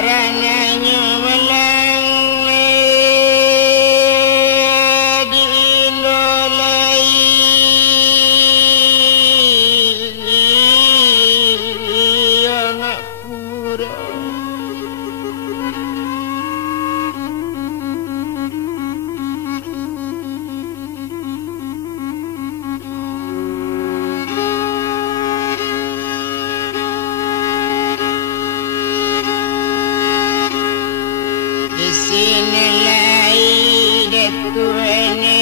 rananya melang diinolai anak kurang di sini lahir tuane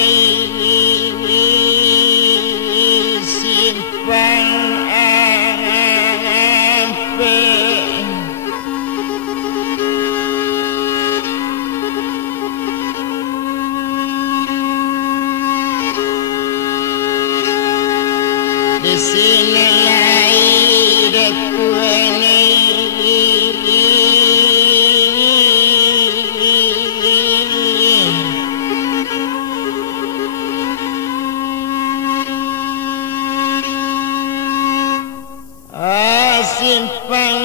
simpang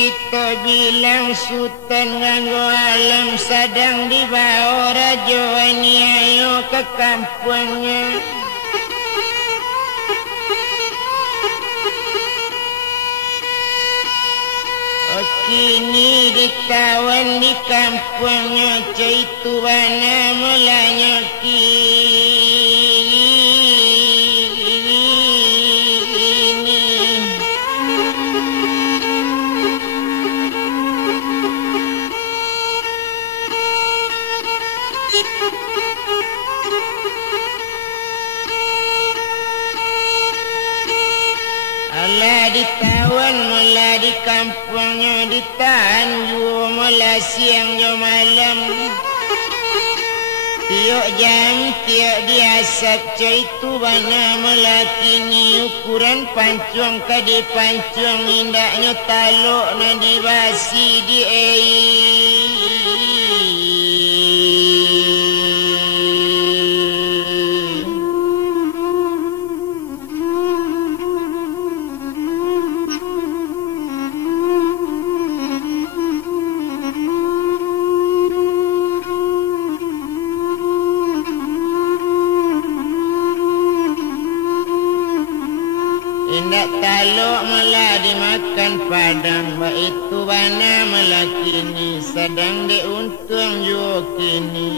kita bilang sultan nganggo alam sedang dibawa raja ini ayo ke kampungnya. Kini ditawan di kampungnya itu mana mulanya kini. Alah ditawan mula di kampungnya ditahan juga mula siang jo malam. Tiok jam tiok diasak itu bana mula kini ukuran pancuang kadi pancuang indaknya taluk na dibasi di air. malah dimakan padang, itu bana malah kini sedang diuntung juga kini.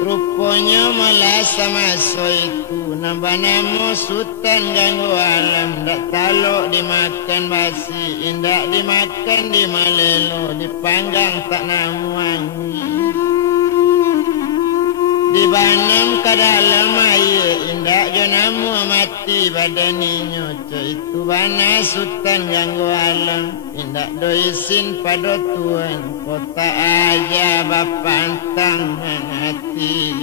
Rupanya malah sama so itu nambah namo sultan ganggu alam. Dak talok dimakan basi, indak dimakan di malelo, dipanggang tak namu wangi. Dibanam ke dalam air, indak jo namu mati badaninyo. Itu bana sultan ganggu alam, indak do isin pada tuan, kota aja bapantang hati.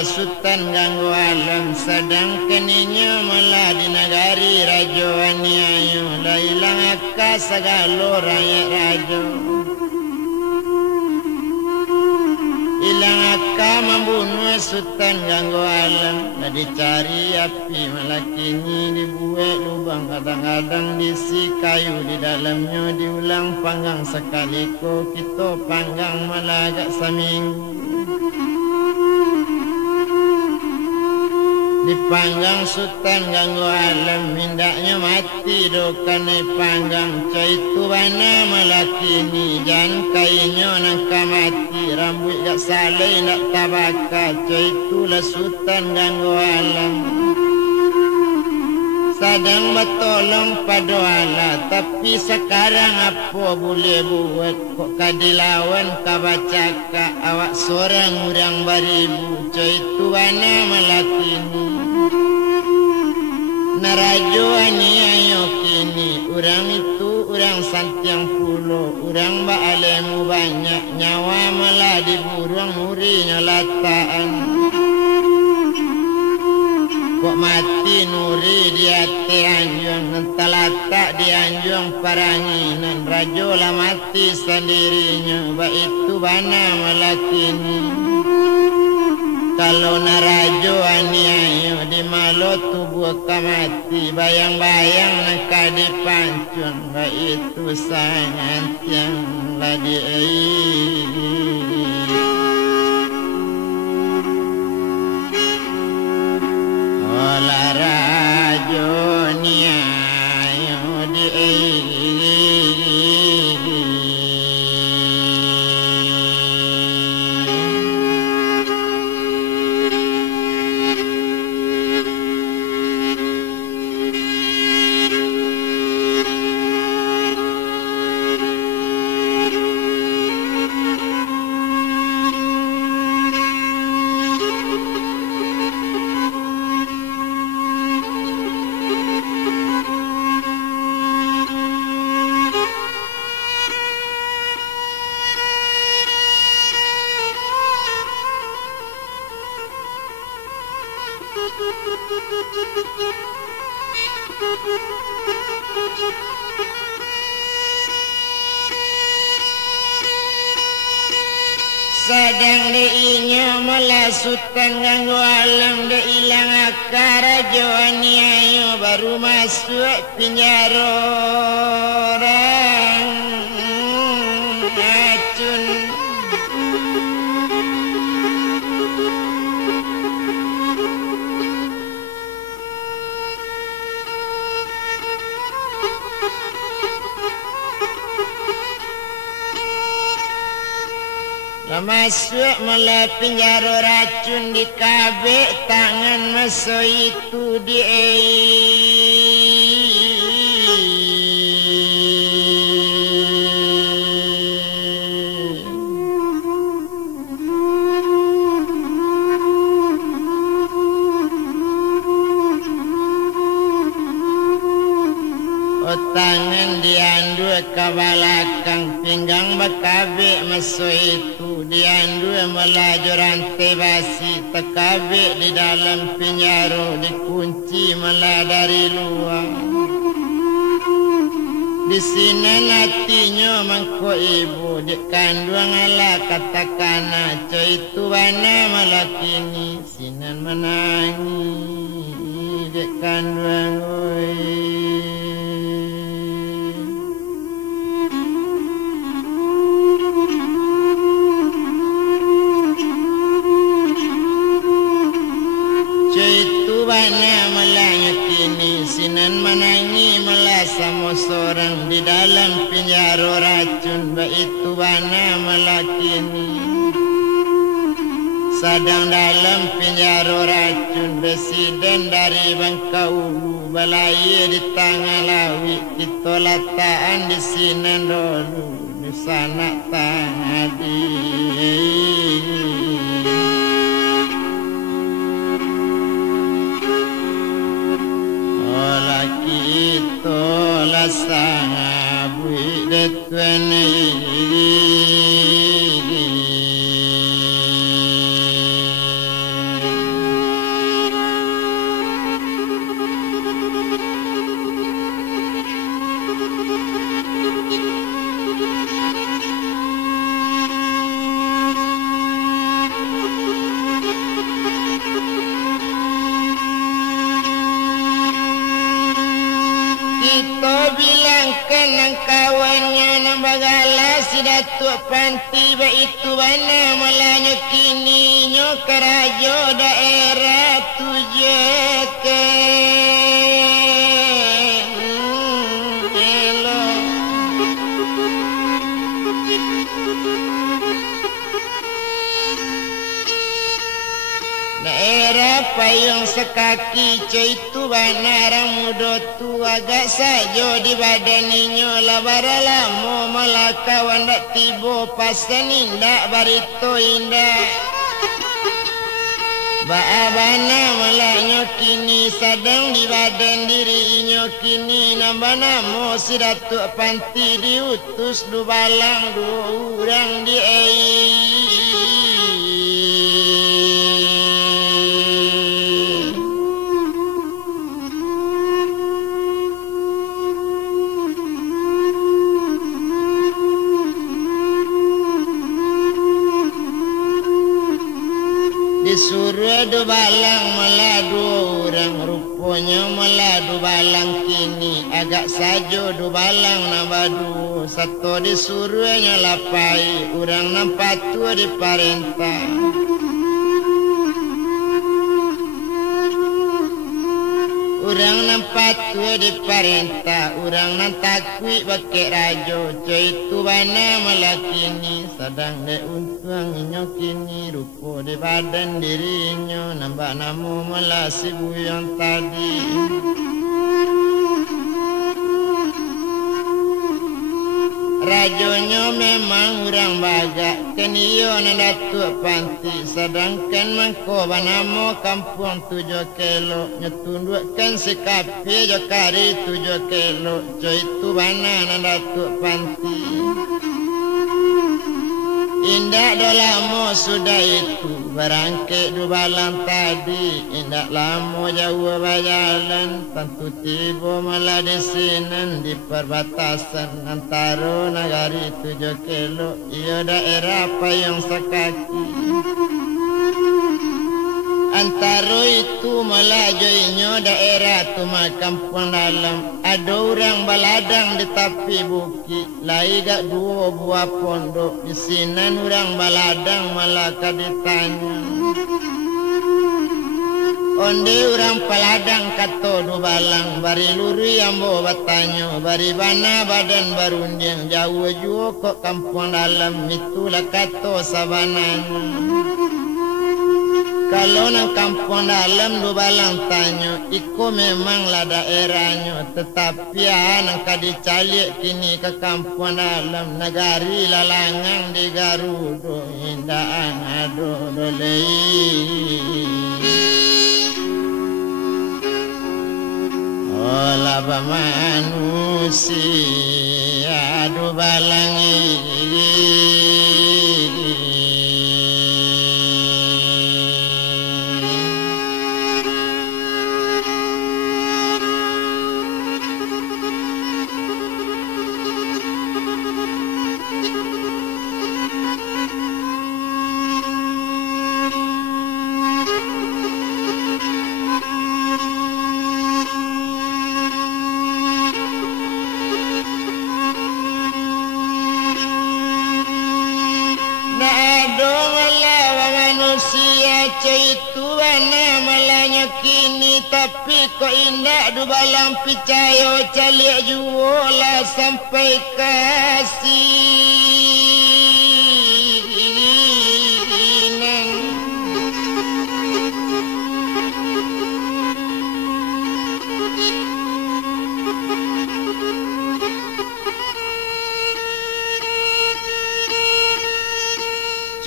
Sultan ganggu alam sedang keninyo malah di negari rajoan ayo la ilang akka sagalo rakyat rajo. Ilang akka membunuh sultan ganggu alam, lah dicari api malah kini dibuat lubang, kadang-kadang diisi kayu di dalamnya diulang panggang sekali ko kita panggang malah agak seminggu. Dipanggang sultan ganggu alam, hendaknya mati dokane panggang. Itu bana malah kini jan kainyo nangka mati, rambut gak saleh nak tabaka. Itulah sultan ganggu alam, sedang bertolong pada Allah. Tapi sekarang apa boleh buat, kok kadilawan kabacaka awak seorang orang baribu. Itu bana malah kini narajo ani ayo kini. Orang itu orang santiang pulo, orang baalemu banyak, nyawa malah diburuang murinya lataan. Kok mati nuri di hati anjung, nentalata di anjung paranginan. Rajo lah mati sendirinya, itu bana malah kini. Kalau narajo ani ayo di malo tubuh kamati, bayang-bayang nangka dipancun, itu sangat yang lagi. Olah rajo ni ayo di sedang diinyo malah sultan ganggu alam, de ilang akar rajo ani ayo baru masuk penjara orang racun. Masuk malah penjara racun di kabek tangan maso itu di tangan diandu ke belakang, pinggang bakabe maso itu diandu melaju rantai basi, tekabe di dalam penjara, dikunci malah dari luar. Di sini hatinya mangko ibu, di kandung ala katakan itu bana malah kini sinan menangis. ke kanduang sinan menangi melasa seorang di dalam penjara racun baitu bana melakini sedang dalam penjara racun presiden dari Bangkaulu balai di tangan lawi kita lataan di sinan dulu di sana tadi Lasang bui detwene bilang kawannya nambagala si datuk panti baitu bana malanya kini nyo kerajo daerah tujeke daerah payung sekaki caitu banarang muda tu agak sajo di badan inyo labara lamo malakawan dak tibo pasan indak barito indak baabana malanyo kini sadang di badan diri inyo kini nambah namo si datuk panti diutus du balang du urang di disuruh du balang meladu orang rupanya meladu balang kini agak sajo du balang nabadu satu disuruhnya lapai orang nampak tu di parentah orang nampak tu di parentah orang nantakui pakai rajo caitu bana melakini sedang de untuang inyo kini rupo di badan dirinya nampak namu melasi buyang tadi rajonyo memang orang bagak keniyo nandatuk panti sedangkan mangko banamo kampung 7 kilo nyetundukkan sikapi jokari 7 kilo coitu bana nandatuk panti indak dolamo sudah itu berangke du balang tadi indak lamo jauh bajalan tentu tiba malah di sini di perbatasan antara negari 7 kilo ia daerah payung sekaki antara itu melajuinya daerah tuma kampung dalam ada orang baladang di tepi bukit lai gak 2 buah pondok di sini orang baladang malah kaditanya onde orang peladang kato du balang bari luri ambo batanyo bari bana badan barunding jauh jauh kok kampung dalam itulah kato sabananya kalau nang kampung dalam du balang tanyo iko memanglah daerahnya tetapi nang kadicalik kini ke kampung dalam negari lalangang di Garudo indaan ado dolei olah manusia du balang itu bana malanya kini tapi kok indah du balang picayo calik juola sampai kasinan.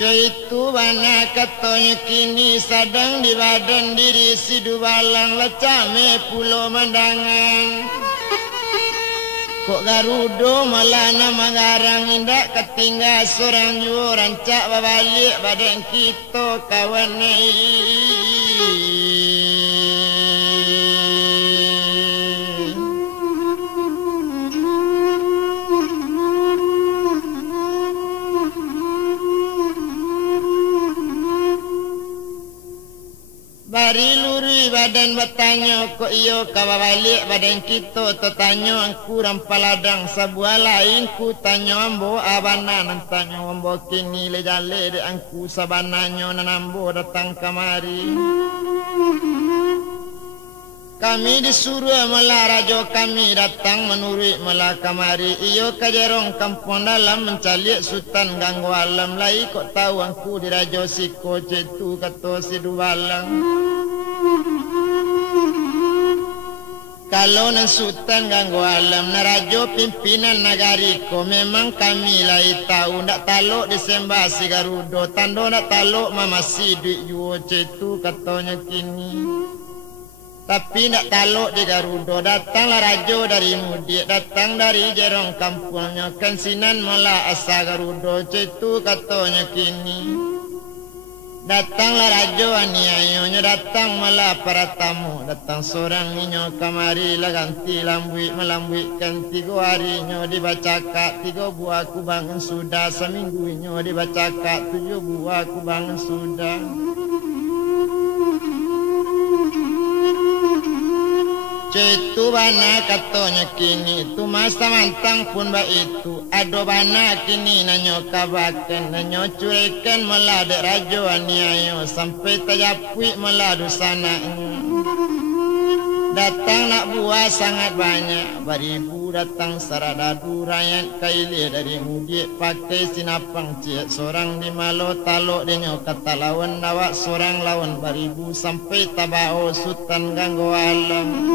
Itu bana katanya kini sadang di badan diri si du balang lecame pulau mandangan. Kok Garudo malah nama garang indak ketinggal seorang jua rancak babalik badan kita kawan bari luri badan bertanya kok iyo kawa balik badan kita to tanyo angku rampaladang sebuah lain ku tanyo ambo abana nan tanyo ambo kini le jale de angku sabananyo nanambo datang kamari. Kami disuruh malah rajo kami datang menurut malah kamari. Iyo kajerong kampung dalam mencalik sultan ganggu alam lai kok tahu angku di rajo siko cetu kato si dubalang. Kalau nan sultan ganggu alam na rajo pimpinan nagari ko memang kami lai tahu ndak taluk disembah si Garudo tando ndak taluk mamasi duit juo cetu katanya kini. Tapi nak taluk di Garudo datanglah rajo dari Mudik datang dari jerong kampungnya kansinan malah asa Garudo cetu katanya kini. Datanglah rajo aniayonya datang malah para tamu datang seorang inyo kamari lah ganti lambuik melambuikan 3 harinya dibacaka 3 buah kubangan sudah seminggu inyo dibacaka 7 buah kubangan sudah. Itu bana katanya kini tu masa mantang pun ba itu ado bana kini nanyo kabaken nanyo curekan melade rajo aniayo sampai tajapui meladu sana. Datang nak buah sangat banyak baribu datang saradadu rakyat kaili dari Mudik pakai sinapang cik seorang di malo taluk denyo kata lawan nawak seorang lawan baribu sampai tabao sultan ganggu alam.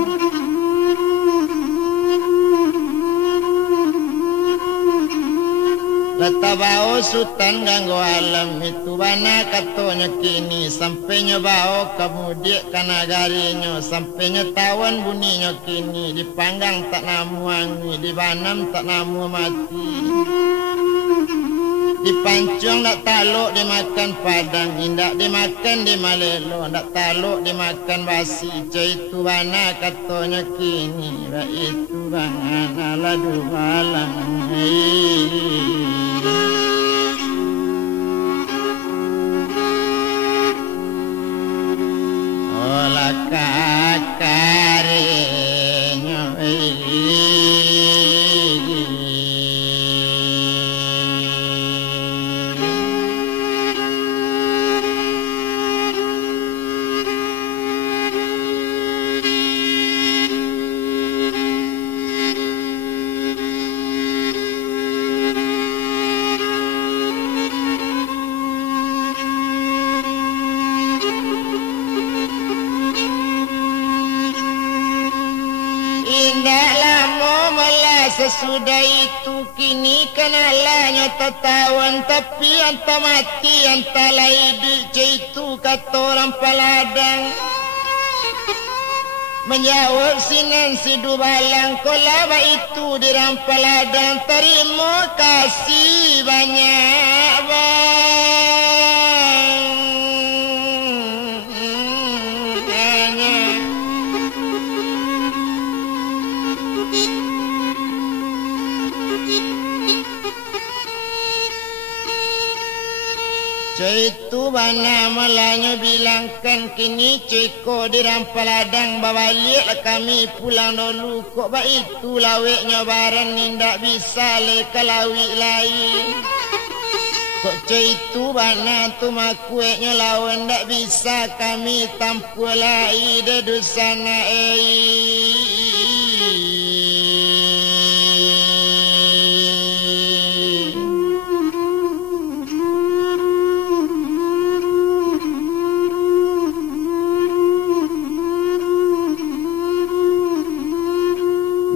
Letabao sultan ganggu alam itu bana katanya kini sampai nyobao kemudian kanagarinya sampai nyetawan bunyinya kini dipanggang tak namu wangi dibanam tak namu mati dipancung tak taluk dimakan padang indak dimakan di malelo tak taluk dimakan basi itu bana katanya kini itu bangan ala dubalang olah kakarenya sesudah itu kini kenalanya tertawan tapi anta mati anta laidi itu kata orang paladang menjawab sinan si dubalang kolaba itu di rampaladang terima kasih banyak bang. Itu bana malanya bilangkan kini ceko di rampaladang bawalik kami pulang dulu kok ba itu laweknya barang nindak bisa le kalawi lain Kok itu bana tu makueknya lawan tak bisa kami tanpa lai de dosana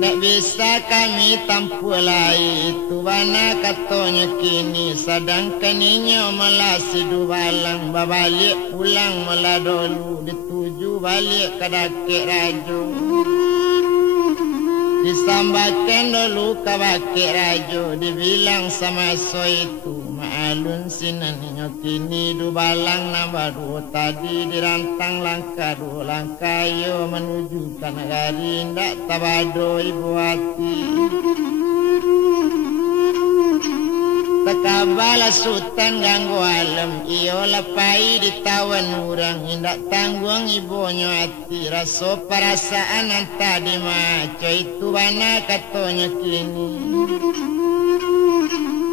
tak bisa kami tanpa lai itu bana katanya kini sedangkan inyo melasi du balang babalik pulang mela dulu dituju balik ke dakik rajo disambakan dulu ke bakik rajo dibilang sama so itu maalun sinan inyo kini du balang nambah dua tadi dirantang langkah dua langkah yo menuju ke negari ndak tabado ibu hati tekabala sultan ganggu alam iyo lapai ditawan orang indak tanggung ibunya hati raso perasaan anta di maco itu bana katanya kini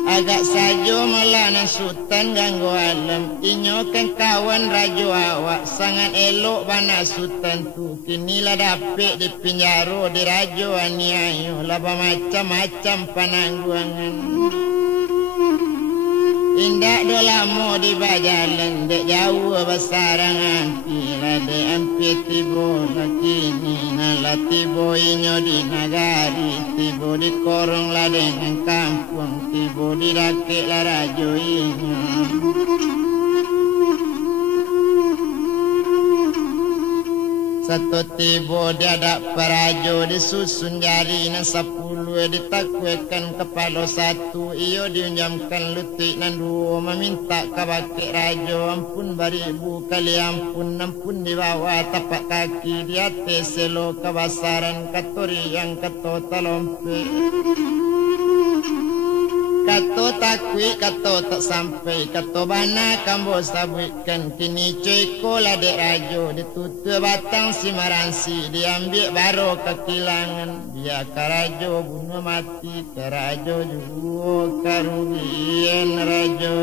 agak sajo melana sultan ganggu alam inyo kan kawan rajo awak sangat elok bana sultan tu kini lah dapet di penjaro di rajo aniayo laba macam-macam panangguangan indak dolamo di bajalan dek jauh besarangan pila de ampi tibo lakini nala tibo inyo di nagari tibo di korong la dengan kampung tibo di dakik la rajo inyo satu tibo dia dak perajo disusun jari nan 10 ditakwekan kepala satu iyo diunjamkan lutik nan dua meminta kabakik rajo ampun baribu kali ampun di bawah tapak kaki di atas selo kebasaran katori yang kato talompe kato takwi kato tak sampai kato bana kambo sabutkan kini coyko la dek rajo ditutup batang si maransi diambil baro kekilangan biar karajo bunuh mati karajo juga karugian rajo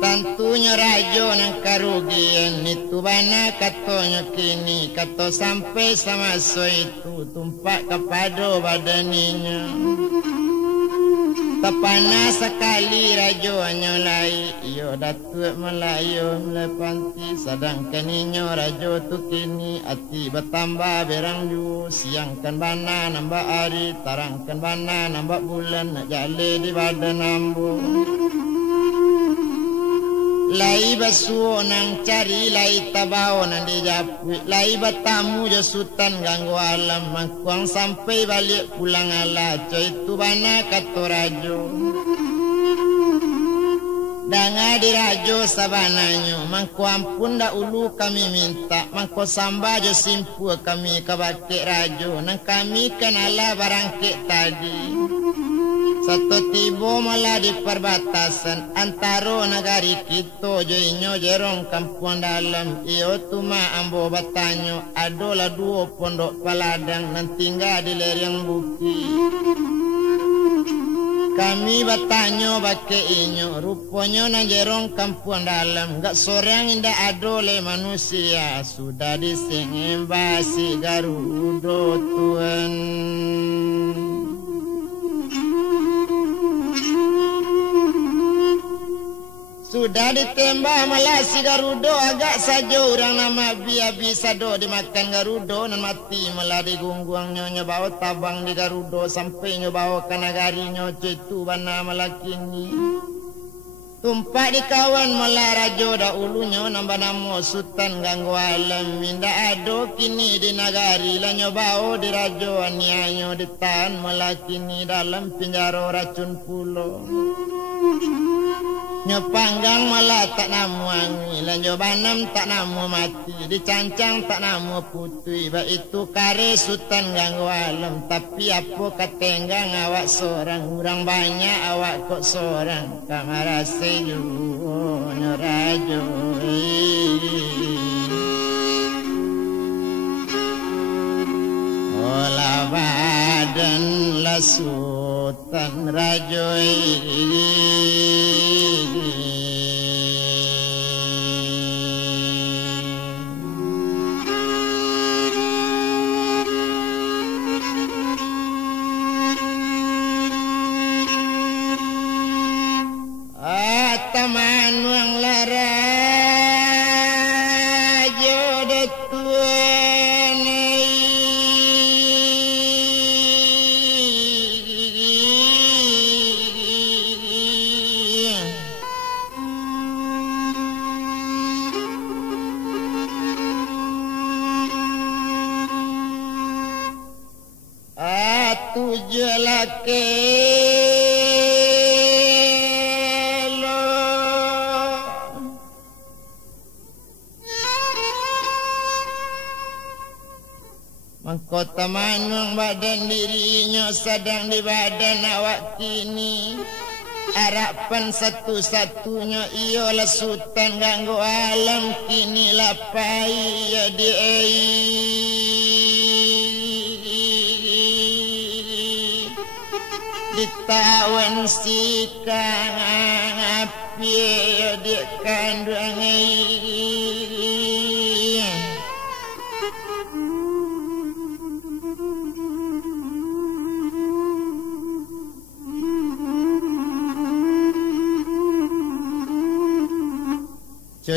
tentunya rajo nang karugian itu bana katanya kini kato sampai sama so itu tumpak kepada badaninya tepana sekali rajo nyolai iyo datuk melayu melepanti sedangkan inyo rajo tu kini hati bertambah berang ju siangkan bana nambah hari tarangkan bana nambah bulan nak jale di badan ambu lai basuo nang cari lai tabao nang dijapui lai batamu je sultan ganggu alam mangkuang sampai balik pulang ala coy itu bana kato rajo danga di rajo sabananyo mangko ampun dak ulu kami minta mangko samba jo simpu kami kabakik rajo nang kami kenala barangkik tadi satu tibo malah di perbatasan antara negari kita joinyo jerong kampung dalam iyo tuma ambo batanyo adola 2 pondok paladang nan tinggal di lereng bukit kami batanyo bake inyo rupanya nan jerong kampung dalam gak sorang indah adole manusia sudah dising embasi Garudo Tuhan sudah ditembak malah si Garudo agak saja orang nama biar bisa do dimakan Garudo dan mati malah digungguang nyonya bawa tabang di Garudo sampai nyobawa ke negari nyonya itu bana malah kini tumpak di kawan malah rajo dah ulunya nambah namo sultan ganggu alam minda ado kini di negari lah nyobawa di rajo anianyo ditahan malah kini dalam penjara racun pulau nyopanggang malah tak namu angin lanjo banam tak namu mati dicancang tak namu putui ba itu kare sultan ganggu alam tapi apa katenggang awak seorang orang banyak awak kok seorang kamar seju nyorajo Sultan Rajo Ataman wang larajo detuenei atu jalake Mangkota manung badan dirinya sedang di badan awak kini. Harapan satu-satunya ialah Sultan ganggu alam kini lapai ya diai. Ditawan sikang api ya di kandang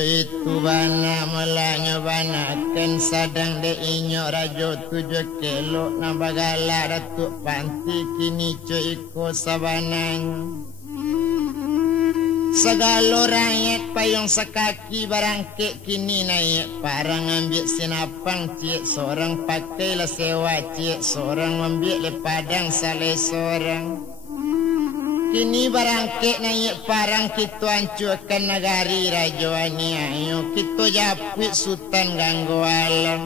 itu bana melanya banakan sadang de inyo rajo 7 kilo nabagala ratu panti kini iko sabananya segalo rakyat payung sekaki barangke kini naik parang ambil sinapang cik seorang pakai lah sewa cik seorang ambil le padang saleh seorang kini barangke naik parang kita hancurkan negari rajoani ayo kita japit Sultan ganggu alam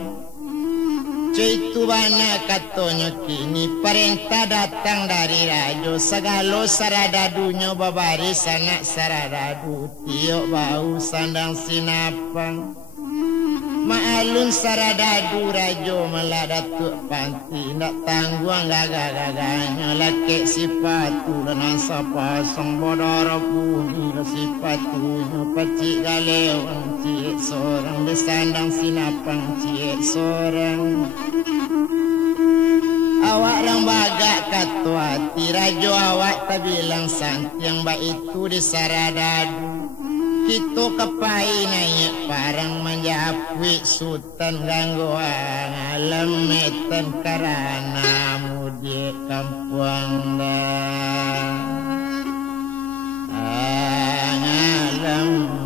itu bana katanya kini perintah datang dari rajo segalo saradadunya babaris anak saradadu tiok bau sandang sinapang maalun saradadu rajo meladatuk panti nak tangguang gagah-gagahnya laki sipatu dan sapasang bodor bumi sipatunya pacik galewang cik seorang disandang sinapang cik seorang awak rambagak katuati rajo awak tak bilang santi yang baik itu di saradadu kita kepai naik parang menjapui Sultan gangguan alam metan karana mudi kampung dah alam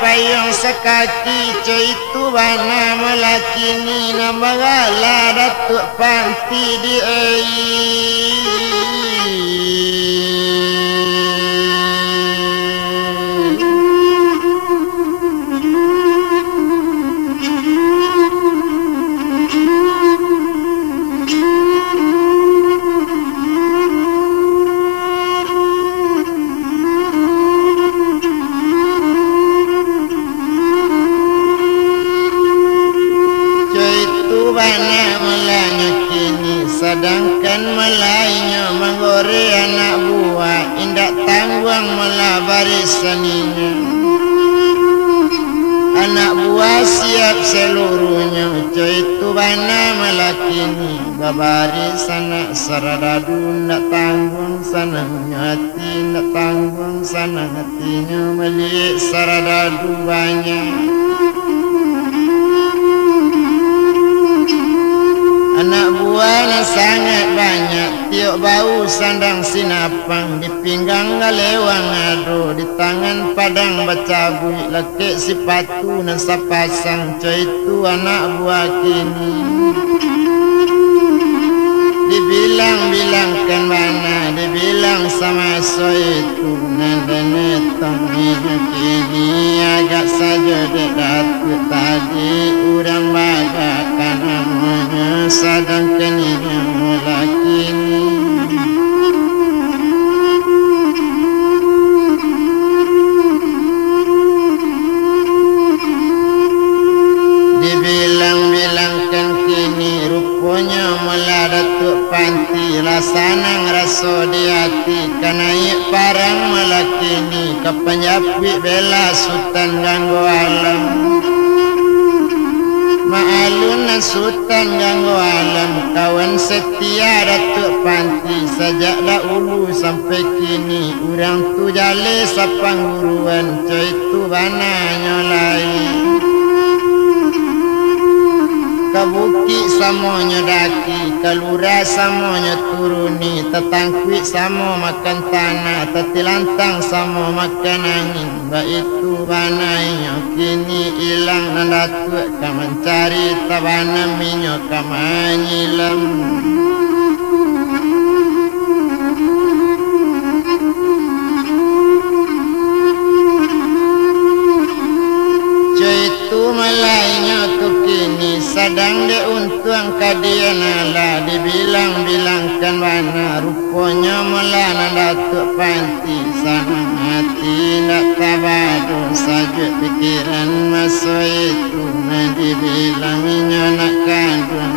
payung sekaki itu bana melakini nambagala datuk panti di sedangkan Melaynya Anak buah siap seluruhnya, coy itu bana melakini. Babari sana saradadu nak tanggung sana hati, nak tanggung sana hatinya melik saradadu banyak. Anak buahnya sangat banyak, tiok bau sandang sinapang, di pinggang galewang ado, di tangan padang bacabui, lekek sipatu dan sapasang, coy itu anak buah kini. Dibilang-bilangkan mana, dibilang sama soy itu, nenetong hidup ini agak saja dekat tadi, urang bagakan namanya, sedangkan ini laki ini. Dibilang-bilangkan kini, rupanya meladatuk panti, lasanang raso di hati, kanaik parang melakini, kapanyapi bela sultan ganggu alam. Ma'alun sultan ganggu alam, kawan setia datuk panti, sejak dahulu sampai kini, urang tu jale sapang guruan, coy tu bana nyolai. Kabuki samonyo daki, kalura samonyo turuni, tetangkwi samo makan tanah, tetilantang samo makan angin. Baitu banainya kini ilang nandatu, kamencari tabana minyo kamanyilam. Sadang de untuang kadian ala, dibilang-bilangkan mana, rupanya melana datuk panti, sana hati nak tabado saja pikiran masa itu, nah dibilanginya nak kandung.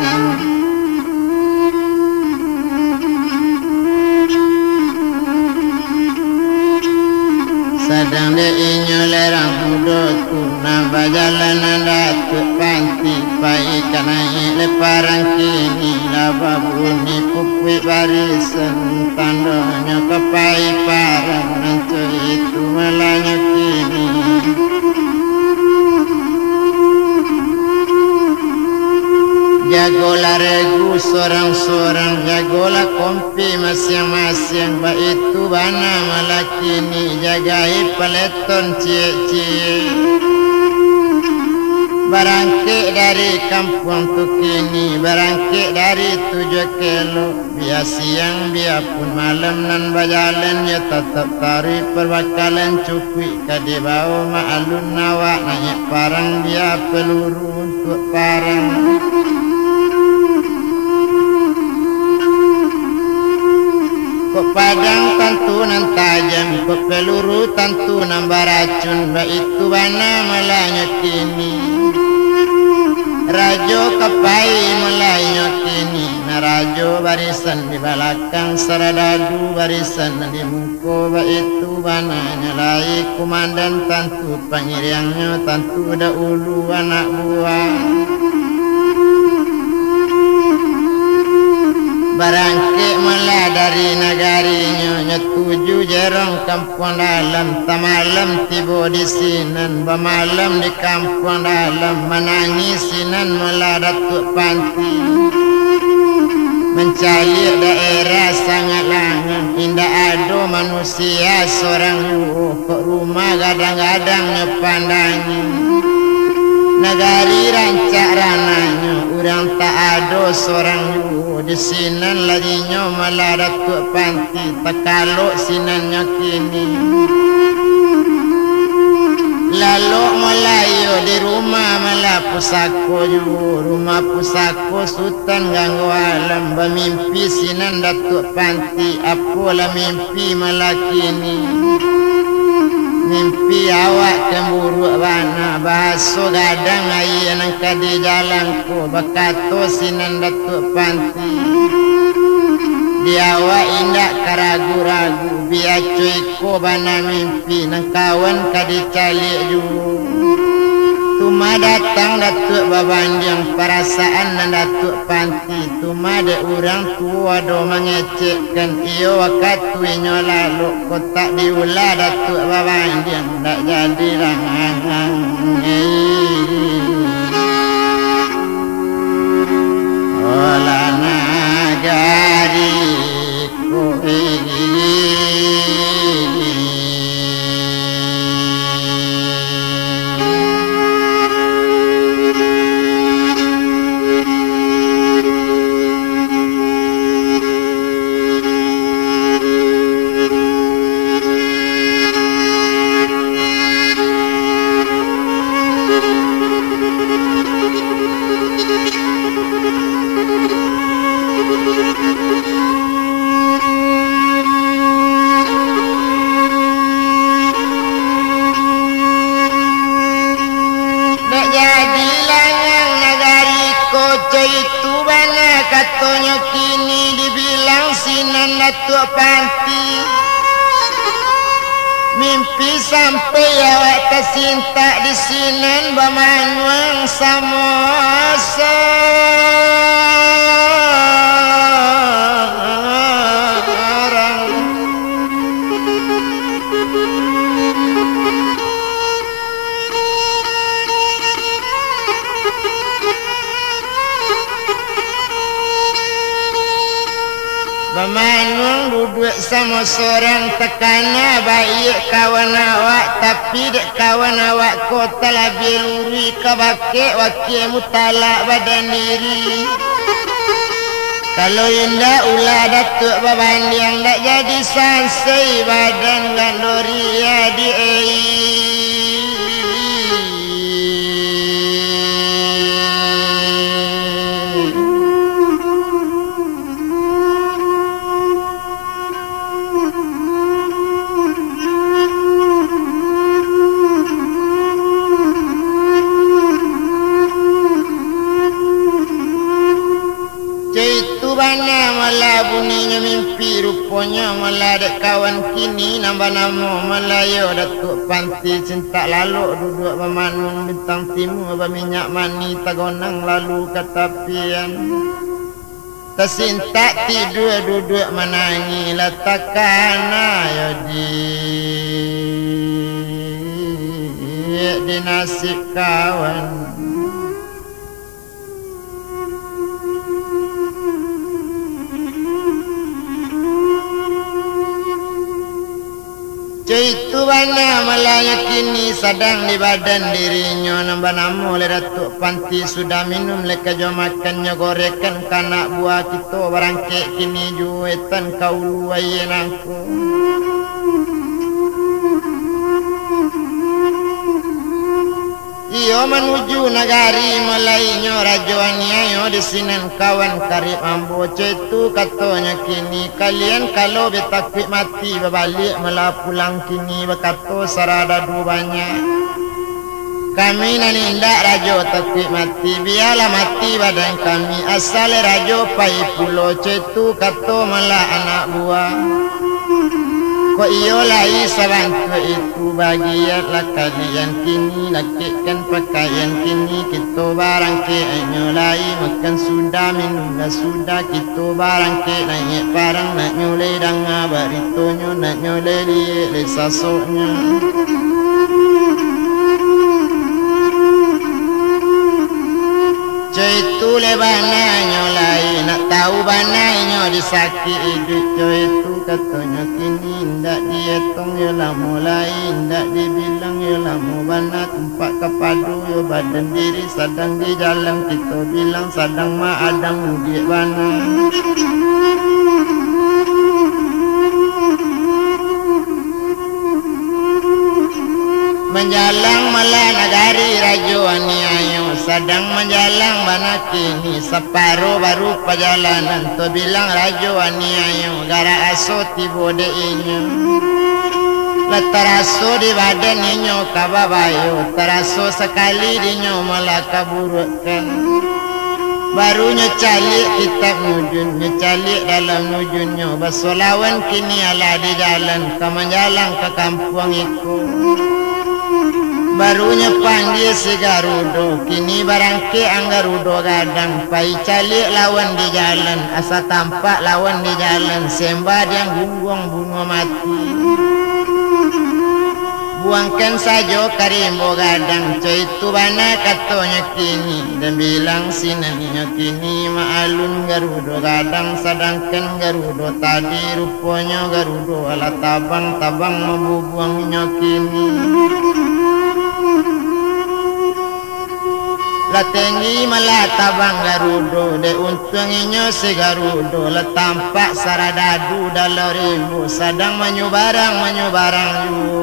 Sadang de inyo lerang muda tu, nambah jalanan datuk panti, pai kanai leparang kini, laba bunyi pupui barisan, tandanya kepai parang, nanco itu malanya kini. Jagolah regu sorang-sorang, jagolah kompi masing-masing, baitu bana malakini, jagai peleton cie-cie. Barangkik dari kampung tu kini, barangkik dari 7 kilo, biar siang biar pun malam nan berjalan, ya tetap tari perbakalan cukui, kadi bau ma'alun nawak, naik parang biar peluru untuk parang. Kok padang tentu nan tajam, kok peluru tentu nan beracun, baitu bana malanya kini. Rajo kapai malanya kini, na rajo barisan di belakang, saradadu barisan di muka, baitu bana nyalai komandan tentu, pangiriangnya tentu dahulu anak buah. Barangkik malah dari negarinya, nyetuju jerong kampung dalam, tamalam tiba di sinan, bamalam di kampung dalam, menangis sinan malah datuk panti. Mencari daerah sangat langan, indah ada manusia seorang yuh, kok rumah kadang-kadang nyepandangi. Negari rancak rananya, urang tak ada seorang yuh, di sinan larinya malah datuk panti, tekaluk sinannya kini. Lalu Melayu di rumah malah pusako yuh, rumah pusako sultan ganggu alam, bermimpi sinan datuk panti, apalah mimpi malah kini. Mimpi awak kemburuk bana, bahaso gadang air nangka di jalanku, bakato sinan datuk panti. Di awak indak karagu-ragu, biar cuiko bana mimpi, nang kawan kadi calik ju. Tu Tuma datang Datuk Babanjang perasaan dan Datuk Panti. Tuma de orang tua do mengecekkan iyo wakatuinyo lalu kotak diulah Datuk Babanjang tak jadi rangang. Ola nagari Katanya kini dibilang sinan Datuk Panti. Mimpi sampai awak tersinta di sinan Bamanuang Samosa. Bamanung duduk sama seorang tekana baik kawan awak tapi dek kawan awak kota lebih luri kabake wakil mutalak badan diri. Kalau indah ulah Datuk Babanjang tak jadi sansai badan gandori ya di malah bunyinya mimpi rupanya malah dek kawan kini nambah nama Melayu Datuk Panti cinta lalu duduk memanung bintang timur berminyak mani tagonang lalu katapian tersinta tidur duduk menangi letakkan ayodi di nasib kawan. Itu bana malaya kini sedang di badan dirinya nambah nama oleh Datuk Panti sudah minum leka jom makannya gorekan kanak buah kita barangkek kini juetan kau luayen aku. Iyo menuju negari Melayunya rajuannya di sinan kawan karib ambo itu katanya kini kalian kalau betakwi mati berbalik malah pulang kini berkata sarada dubanya kami nanindak rajo takwi mati biarlah mati badan kami asal rajo pai pulau itu kata malah anak buah. Kok iyo lai sabantu itu bagianlah kalian kini lakikan pakaian kini kita barang ke anyo lai makan sudah minum dah sudah kita barang ke naik parang nak nyulai danga baritonyo nak nyulai liye sasoknya. Itu lebana nyolai nak tahu bananya disakit hidup itu katanya kini ndak dietong ya lah mulai ndak dibilang ya lah mau bana tempat kepadu ya badan diri sedang di jalan kita bilang sedang maadang di bana. Menjalang malah negari rajuani ayo sedang menjalang bana kini separuh baru perjalanan tu bilang rajuani ayo gara aso tibo de inyo la teraso di badan inyo kababayo teraso sekali dinyo malah kaburukkan baru nyecalik kitab nujun nyecalik dalam nujunnya basolawan kini ala di jalan ke menjalang ke kampung itu. barunya panggil si Garudo, kini barangke ang Garudo gadang, pai calik lawan di jalan, asa tampak lawan di jalan, sembah yang gunggong bunga mati. Buangkan saja karimbo gadang, coy itu bana katonya kini, dan bilang sinaninya kini maalun Garudo gadang, sedangkan Garudo tadi rupanya Garudo ala tabang-tabang membubuangnya kini. La tinggi malah tabang Garudo, de untunginya si Garudo, la tampak saradadu dalam ribu, sedang menyubarang yu.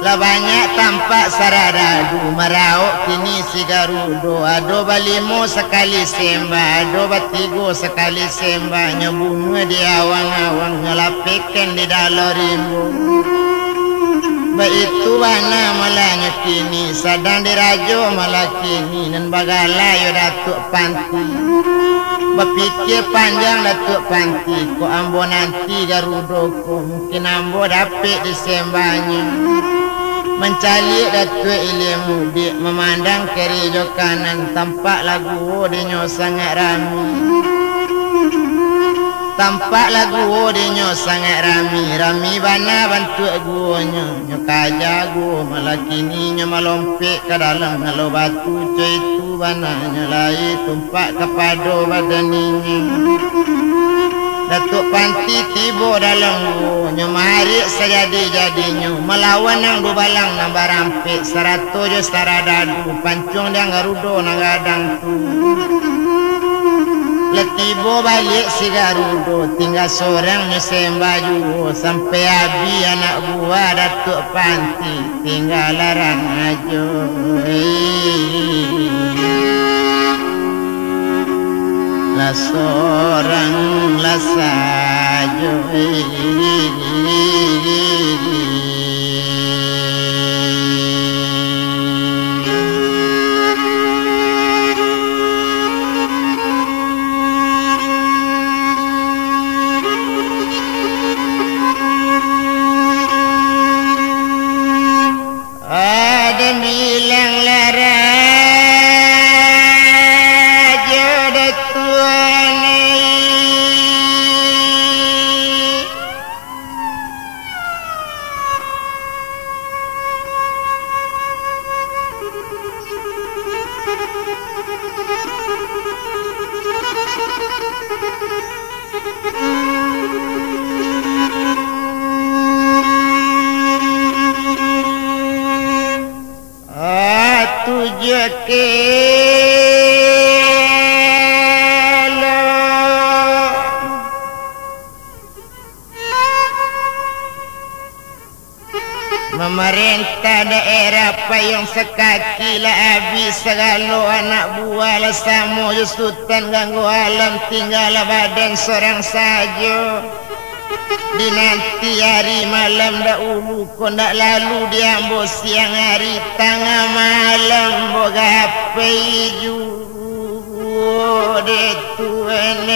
La banyak tampak saradadu merauk kini si Garudo, ado balimo sekali sembah, ado batigo sekali sembah, nyebunuh di awang-awang, nyelapikan di dalam ribu. Itu wana malanya kini, sedang dirajo malah kini, dan bagala yo Datuk Panti. Berpikir panjang Datuk Panti, ko ambo nanti Garudo ko, mungkin ambo dapat disembahnya. Mencari Datuk ilmu, dia memandang kiri jo kanan, tampak lagu dinyo sangat rami. Tampak lagu dinyo sangat rami bana bantu guonyo, nyo kaja guo malah kini nyo melompek ke dalam ngalo batu coy itu bana nyalai tumpak kepado badaninya. Datuk Panti tibo dalam guo, nyo mari sejadi-jadinyo, melawan yang dubalang nang barampik, serato jo saradadu, pancung dan Garudo nang gadang tu. Letibo balik si Garudo, tinggal seorang nyesembah juga, sampai habis anak buah Datuk Panti, tinggal larang aja. Lah seorang lah saja. Memerintah daerah payung sekaki lah habis segala anak buah lah samo sultan ganggu alam tinggal badan seorang saja. Di nanti hari malam dahulu kau nak lalu diambil siang hari tengah malam boga apa juga de tuan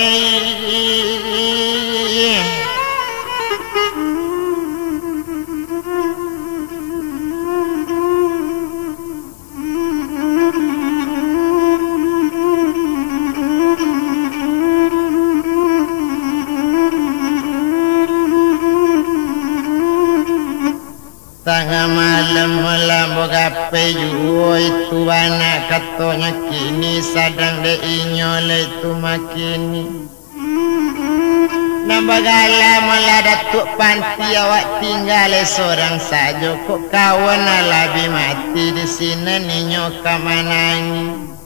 tengah malam melambok gape juo itu anak katonya kini sadang de inyole itu makini nambagala malah Datuk Panti awak tinggal seorang saja kok kawan alabi mati di sini ninyo kamanangi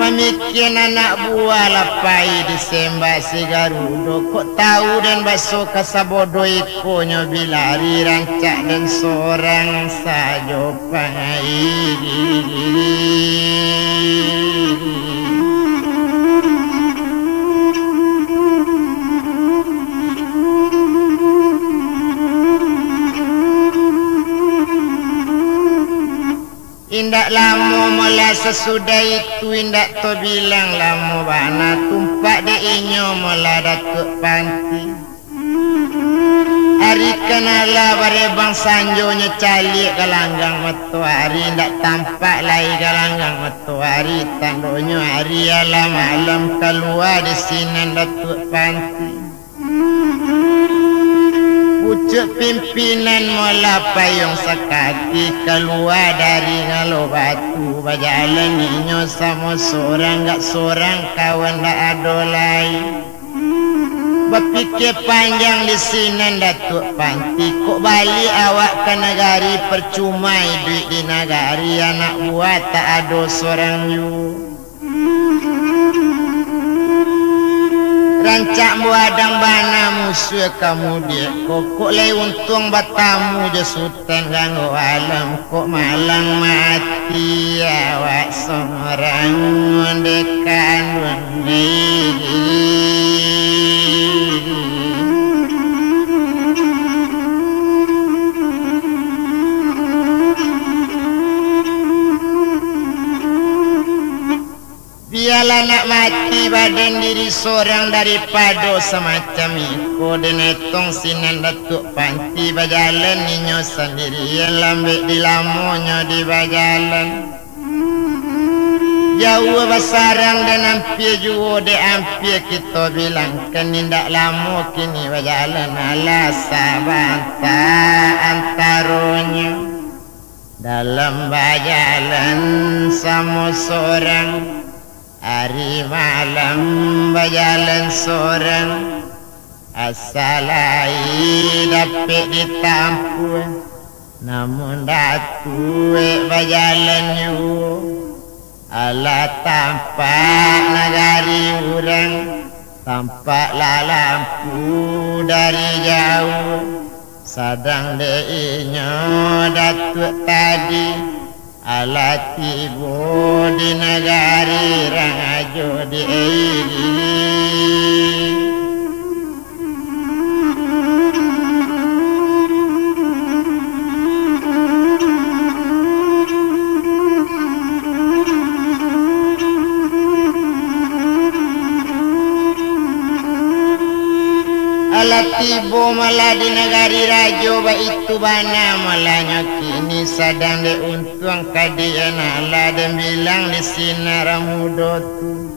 memikir anak buah lapai disembah si Garudo kok tahu dan baso kasabodo ikonyo bilari rancak dan seorang saja pangai. Indak lama malah sesudah itu indak to bilang lama bana tumpak de inyo malah Datuk Panti. Hari kenala barebang sanjonya calik kalanggang matahari ndak tampak lagi kalanggang matahari tandonyo hari alam malam keluar di sini datuk panti pucuk pimpinan mula payung sekaki keluar dari ngalo batu berjalan ninyo sama seorang gak seorang kawan dak ada lain. Berpikir panjang di sini datuk panti kok balik awak ke negari percuma duit di negari anak buah tak ada seorang you. Rancak buadang bana musuh kamu dia kok lay untung batamu je sultan ganggu alam kok malang mati awak seorang mendekan dunia. Biarlah nak mati badan diri seorang daripada semacam itu. Denetong sinan datuk panti berjalan ninyo sendirian lambek di lamonyo di berjalan. Jauh basarang dan hampir juga de hampir kita bilang kenindak lama kini berjalan ala sabanta antaronya. Dalam berjalan sama seorang hari malam berjalan seorang asalai dapat ditampu namun datue berjalan yu ala tampak negari urang tampaklah lampu dari jauh sadang deinyo datuk tadi ala tibo di negari rajo di ala tibo malah di negari rajo ba itu bana malahnya kini sadang de untung kadian ala dan bilang di sinar muda tu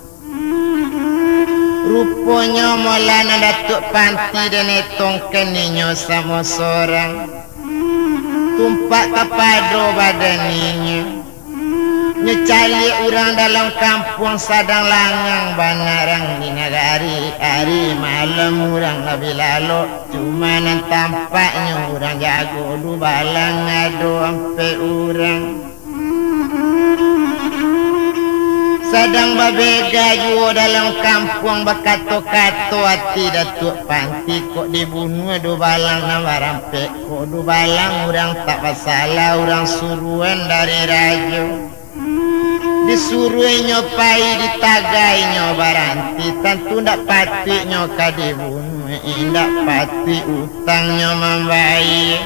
rupanya malah na datuk panti dan etong keninyo sama seorang tumpak kepado badannya nyecali orang dalam kampung sadang langang banarang di negari hari malam orang lebih lalu cuma nan tampaknya orang jago du balang ado ampe orang sadang babega juga dalam kampung bakato-kato hati datuk panti kok dibunuh du balang nawarampe kok du balang orang tak masalah orang suruhan dari rajo disuruh nyopai ditagai nyobaranti tentu ndak pati nyoka dibunuh ndak pati utangnya membaik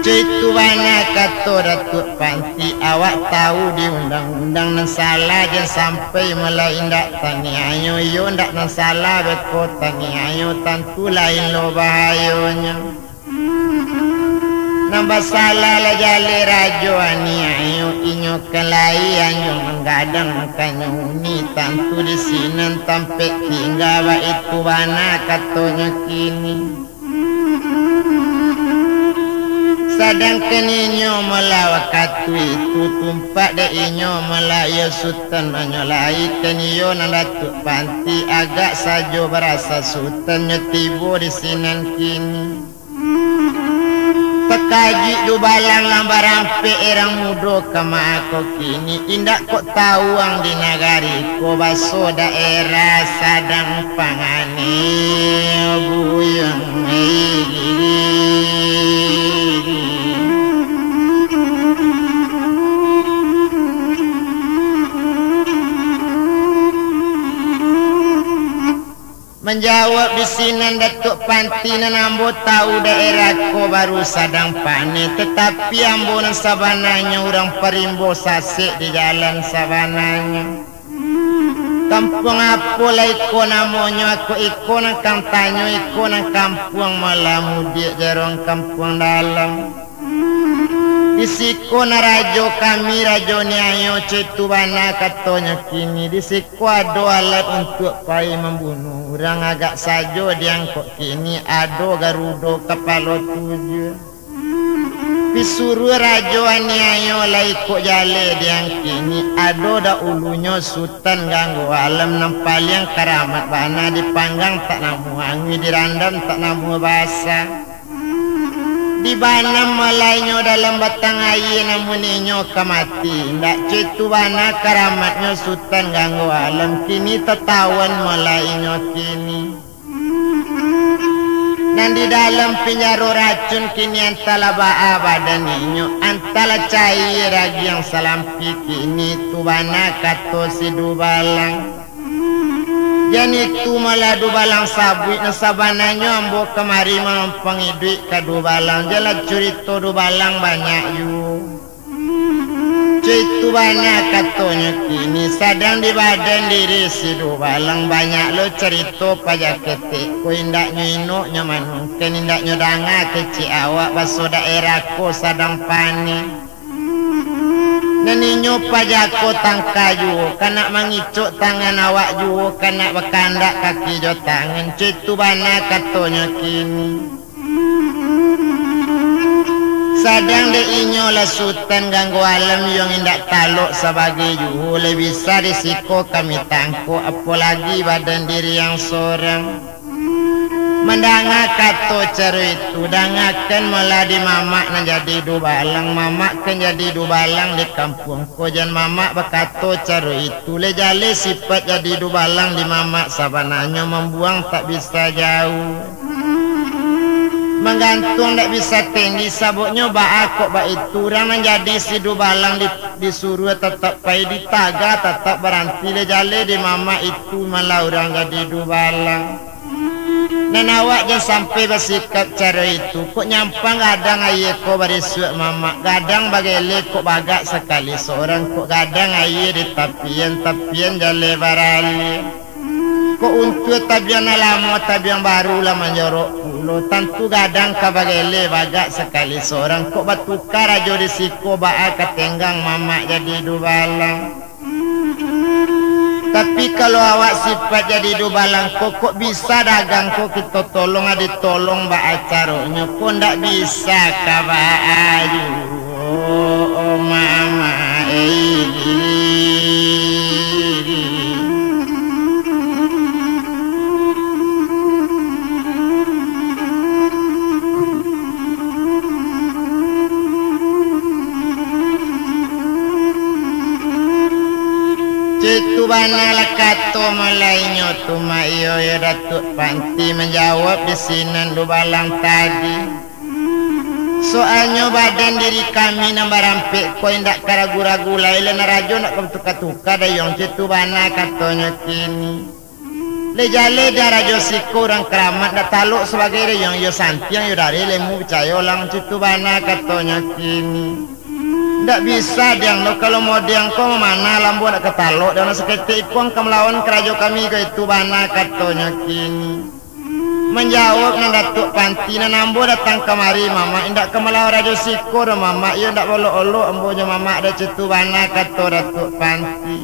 Cuitu bana kata datuk panti awak tahu di undang-undang nan salah jan sampai mulai ndak tani ayo yo ndak nan salah beko tani ayo tentu lain lo bahayonya nambah salah la jale rajo ani ayo inyo kelai anyo menggadang makanya uni tentu di sini tampe tinggal ba itu bana katanya kini sadang keninyo melawak katu itu tumpak de inyo melaya sultan menyolai keniyo nan datuk panti agak sajo berasa sultan nyetibo di sinan kini pekaji du balang lambar rampe erang mudo kama aku kini indak kok tawang di nagari ko baso daerah sadang pangane buyang menjawab di sini datuk panti nan ambo tahu daerah ko baru sadang pane tetapi ambo nan sabananya orang perimbo sasik di jalan sabananya Kampung apa lah iko namanya aku iko nang kang tanyo iko nang kampung malam dia jarong kampung dalam. Disiko na rajo kami rajo ni ayo cetu bana katonya kini disiko ado alat untuk pai membunuh orang agak sajo diangkut kini ado garudo kepala 7. Pisuru rajo ani ayo laiko jale diang kini ado da ulunya sultan ganggu alam nampal yang karamat bana dipanggang tak namu angi dirandam tak namu basah di bana malainyo dalam batang air namun inyo kamati ndak cetu bana karamatnya sultan ganggu alam kini tertawan malainyo kini. Dan di dalam penjara racun kini antala ba'a badan inyo antala cair ragi yang salampi kini tu bana kato si dubalang. Jadi tu malah dubalang sabui na sabananyo ambo kemari menompangi duit ke dubalang jala cerita dubalang banyak yu. Itu banyak katonya kini sadang di badan diri si dubalang banyak lo cerita pajak ketik ko indak nyino nyaman ken indak nyodanga keci awak baso daerah ko sadang pane neninyo pajak ko tangka ju kana mangicuk tangan awak ju kana bekandak kaki jo tangan itu banyak katonya kini. Sadang de inyo la sultan ganggu alam yang indak taluk sebagai juhu le bisa risiko kami tangko apalagi badan diri yang seorang. Mendanga kato cara itu dangakan malah di mamak nan jadi dubalang mamak kan jadi dubalang di kampung ko jan mamak bakato cara itu le jale sifat jadi dubalang di mamak sabananya membuang tak bisa jauh. Menggantung tak bisa tinggi sabuknya ba kok ba itu orang menjadi si dubalang disuruh tetap pai di taga tetap berhenti le jale di mama itu malah orang jadi dubalang. Dan awak jangan sampai bersikap cara itu kok nyampang gadang aye ko berisuk mama gadang bagele kok bagak sekali seorang kok gadang aye di tapian jale barale. Kok untuk tabian lama tabian baru lah menjorok pulau tentu gadang kabagele bagak sekali seorang kok batukar aja risiko ba'a ketenggang mama jadi dubalang. Tapi kalau awak sifat jadi dubalang kok bisa dagang kok kita tolong ditolong ba'a caranya kok ndak bisa kaba'a oh mama Itu bana lakato malainyo tumayo ya Datuk Panti menjawab di sinan dubalang tadi. Soalnya badan diri kami nambah rampik ko indak karagu-ragu lain narajo nak ketuka-tuka dayong itu bana katonya kini. Lejale darajo siko orang keramat dak taluk sebagai dayong yo santiang yo dari lemu percaya lang itu bana katonya kini. Tak bisa diang lo kalau mau diang kau mana lambu nak ketaluk dan seketik ikuang kemelawan kerajo kami ke itu bana katonya kini. Menjawab nan Datuk Panti nan ambo datang kemari mama indak kemelawan rajo siko dan mama ia ndak olo-olo ambonya mama ada cetu bana kato Datuk Panti.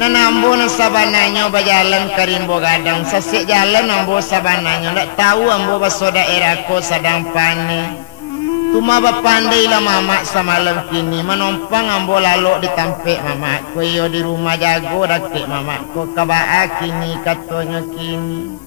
Nan ambo nan sabananya berjalan ke rimbo gadang sesik jalan ambo sabananya ndak tahu ambo baso daerah ko sadang pane. Tuma bapandai lah mamak semalam kini menompang ambo lalu ditampik mamak ko yo di rumah jago dakik mamak ko kabaa kini katonya kini.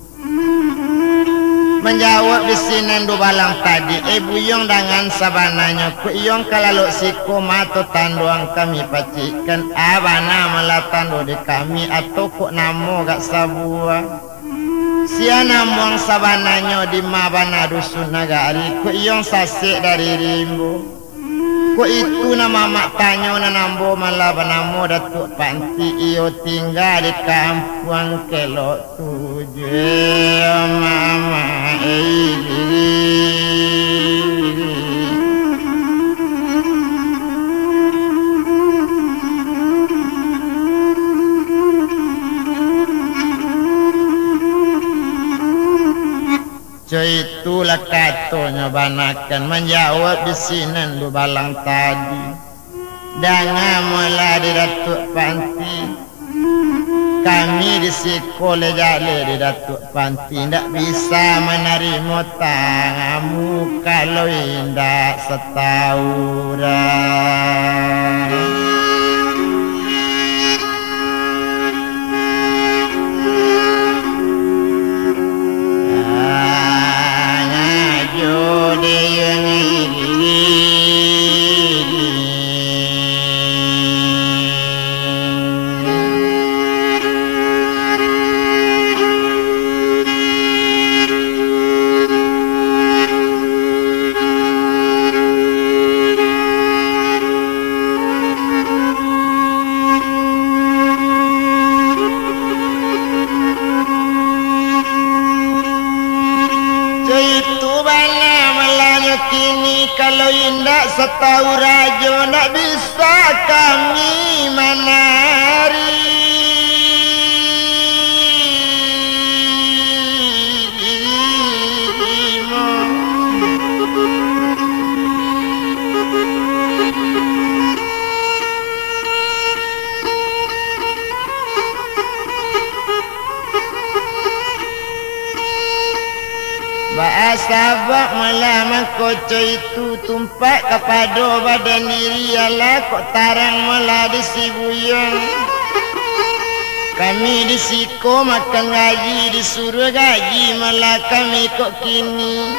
Menjawab di sini dubalang tadi buyong dengan sabananya ko iyong kalaluk siko mato tanduang kami pacikan abana malah tandu di kami atau kok namo gak sabua. Siana muang sabananya di mabana dusun nagari ko iyong sasik dari rimbo ko itu nama mak tanyo na nambo malabanamo Datuk Panti iyo tinggal di kampung Kelok 7 mama katonya banakan menjawab bisinan du balang tadi. Danga mula di Datuk Panti, kami di sekolah jale di Datuk Panti ndak bisa menerima tangamu kalau indak setauran. Kalau indak setahu rajo ndak bisa kami menari. Bahasa bak malam koco itu tumpak kepada badan diri ala kok tarang malah disibuyang. Kami disiko makan gaji disuruh gaji malah kami kok kini.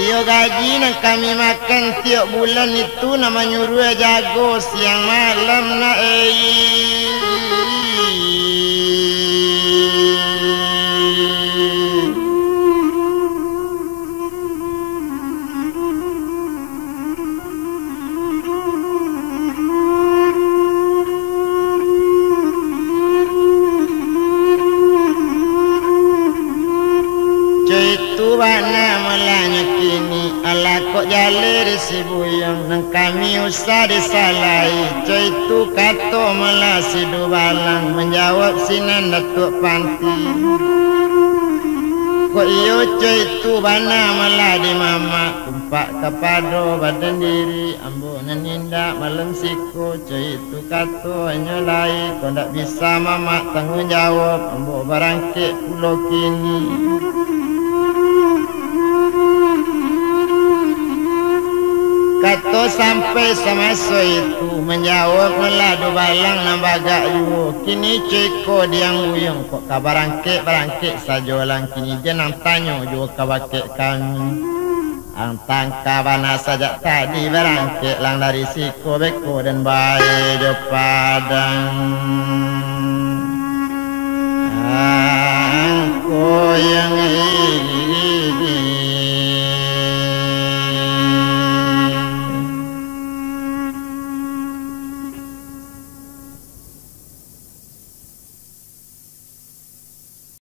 Iyo gaji nak kami makan tiap bulan itu nama nyuruh jago siang malam nak Bana malanya kini ala kok jale disibuyang nang kami usah disalai coy tu kato malah sidu balang menjawab sinan Datuk Panti kok iyo coy tu bana malah di mama tumpak kepada badan diri ambo naninda malam siko coy tu kato hanya lai kau ndak bisa mama tanggung jawab ambo barangkit pulau kini. Kato sampai semasa itu menjawab meladu balang nambaga yu kini ceko diang buyung kok kabarangke barangke sajolang kini jenang tanyo ju kabake kami ang tangka bana saja tadi barangke lang dari siko beko dan bae jo padang.